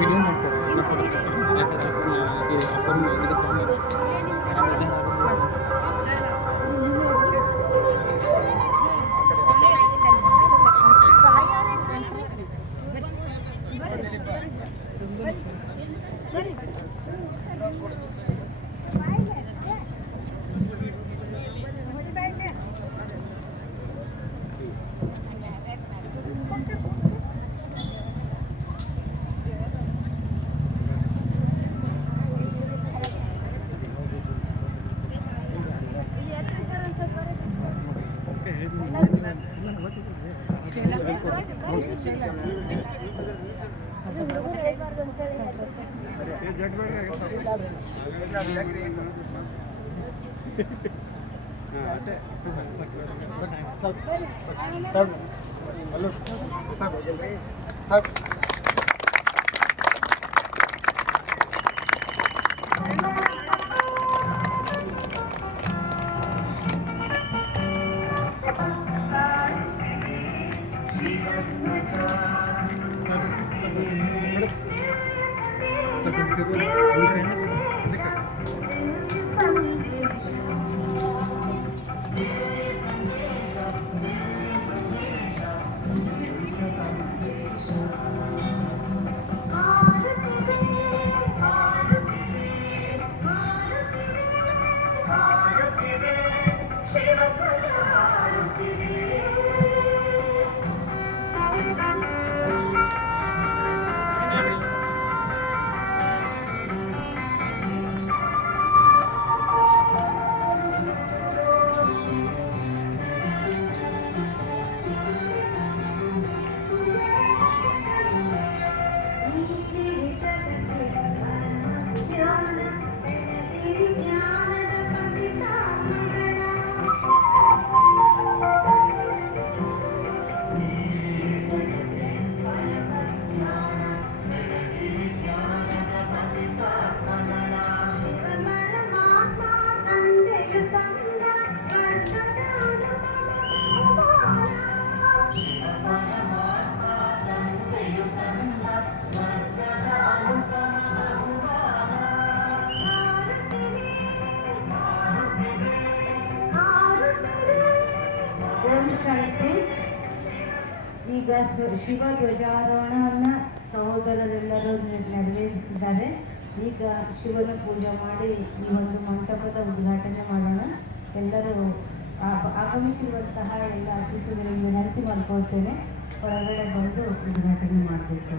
Video ಮಾಡ್ತಾರೆ ಯಾಕಂದ್ರೆ Sir sir Thank you. Shanti ಈಗ ಶಿವ ಧ್ವಜಾರೋಹಣವನ್ನು ಸಹೋದರರೆಲ್ಲರೂ ನೆರವೇರಿಸಿದ್ದಾರೆ. ಈಗ ಶಿವನ ಪೂಜೆ ಮಾಡಿ ಈ ಒಂದು ಮಂಟಪದ ಉದ್ಘಾಟನೆ ಮಾಡೋಣ. ಎಲ್ಲರೂ ಆಗಮಿಸಿರುವಂತಹ ಎಲ್ಲ ಅತಿಥಿಗಳಿಗೆ ವಿನಂತಿ ಮಾಡ್ಕೊಳ್ತೇನೆ. ಒಳಗಡೆ ಬಂದು ಉದ್ಘಾಟನೆ ಮಾಡಬೇಕು.